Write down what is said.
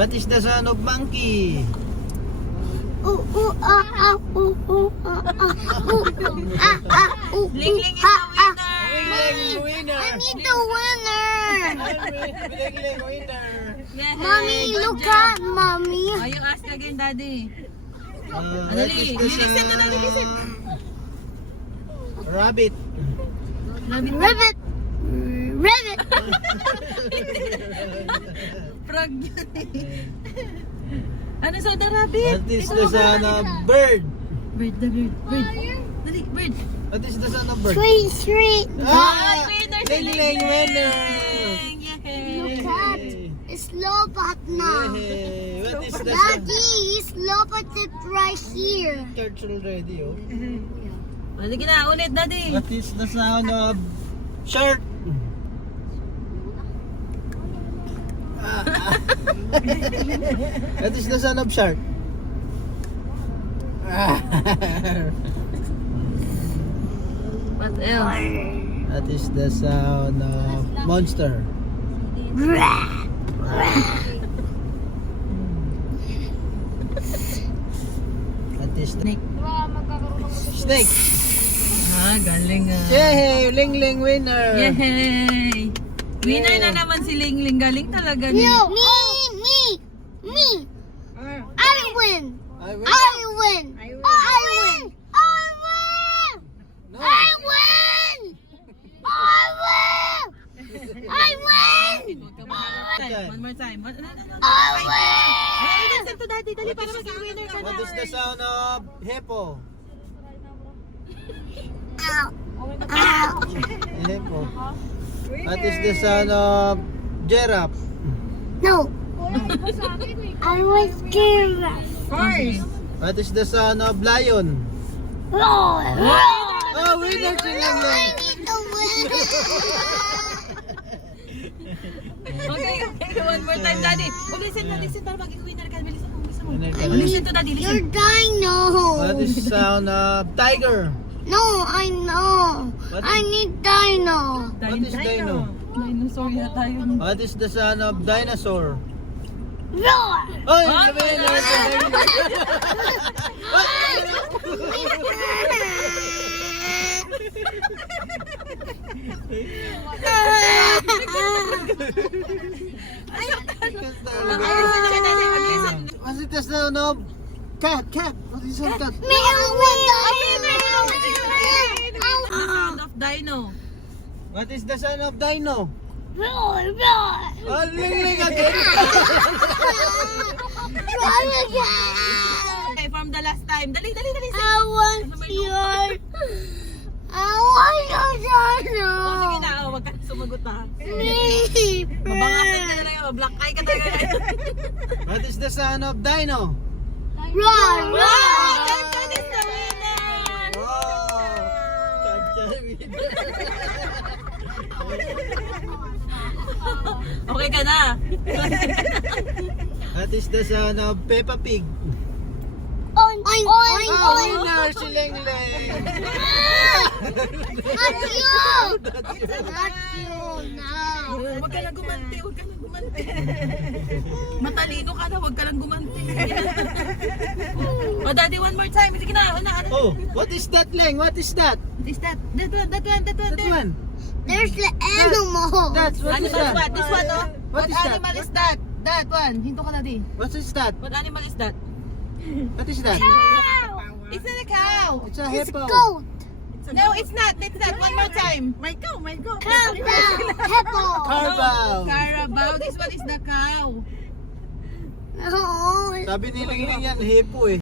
What is the sound of monkey? Ling Ling is the winner. Winner! I need the winner. Ling winner! Yay! Mommy, Good look job. at mommy. Oh, you ask again, Daddy. What Dali, is the listen to Daddy, listen. Rabbit! Ribbit. Ribbit. Frog. Ano sa the rabbit? What is Ikaw the ba? sound of bird? Bird, the bird. Bird. Dali, bird. What is the sound of bird? Sweet, sweet. Ah! Winner si Ling winner! Yay! Look at it's Lobat now. Yay! What is the sound? Daddy, it's Lobat it right here. Church already, oh. O, sige na, ulit, Daddy. What is the sound of shark? What is the sound of shark? What else? That is the sound of monster. That is the snake. Ah, galing ah. Yay! Ling winner! Yay! Winner na naman si Ling Ling. Galing talaga niya. No, me. I win. I win. I win. I win. I win. No. I win. I win. I win. One more time. One more time. I win. Hey, listen to Daddy. Dali para maging winner ka na. What is the sound of hippo? Ow. Ow. Hippo. What is the sound of giraffe? No. I was scared. First. What is the sound of lion? Roar. Oh, winner si Ling I Ling! need to win. Okay, one more time, Daddy. Oh, listen para maging winner ka. Bilisan mo. Winner ka Oh, na. listen to Daddy, You're listen. dino. What is the sound of tiger? No, I know. What? I need dino. What is dino? Dinosaur na tayo. What is the sound of dinosaur? Roar. Oh, Ah, winner si Ling Ling! Mag-listen na ka, Daddy. Mag-listen. What is the sound of cat? Cat! What is the sound of cat? Sound of dino. What is the sound of dino? Roar, roar. Oh, Ling Ling again! Roar again. Okay, from the last time. Dali. I want your dino. Oh, sige na. Oh, wag ka na sumagot ha. Me. Mabangasan ka na lang. Black eye ka talaga. What is the sound of dino? Roar, roar. Chanchan is the winner! Oh! Chanchan winner! Okay ka na. What is the sound of Peppa Pig? Oink, oink, oink, Oh, oink. winner si Ling Ling! Not you. Not you now. Huwag ka lang gumanti. Matalino ka na, huwag ka lang gumanti. Oh, Daddy, one more time. Sige na, ano. Oh, what is that, Ling? What is that? What is that? That one. That one? There's the animal. That's what Ano is ba? that? This one, oh. What is that? animal is that? That one. Hinto ka, Daddy. What is that? What animal is that? What is that? It's not a cow. It's a It's hippo. goat. No, it's not. One more time. My cow. Carabao. Carabao. Carabao. This one is the cow. No. Sabi ni Ling Ling yan, hippo eh.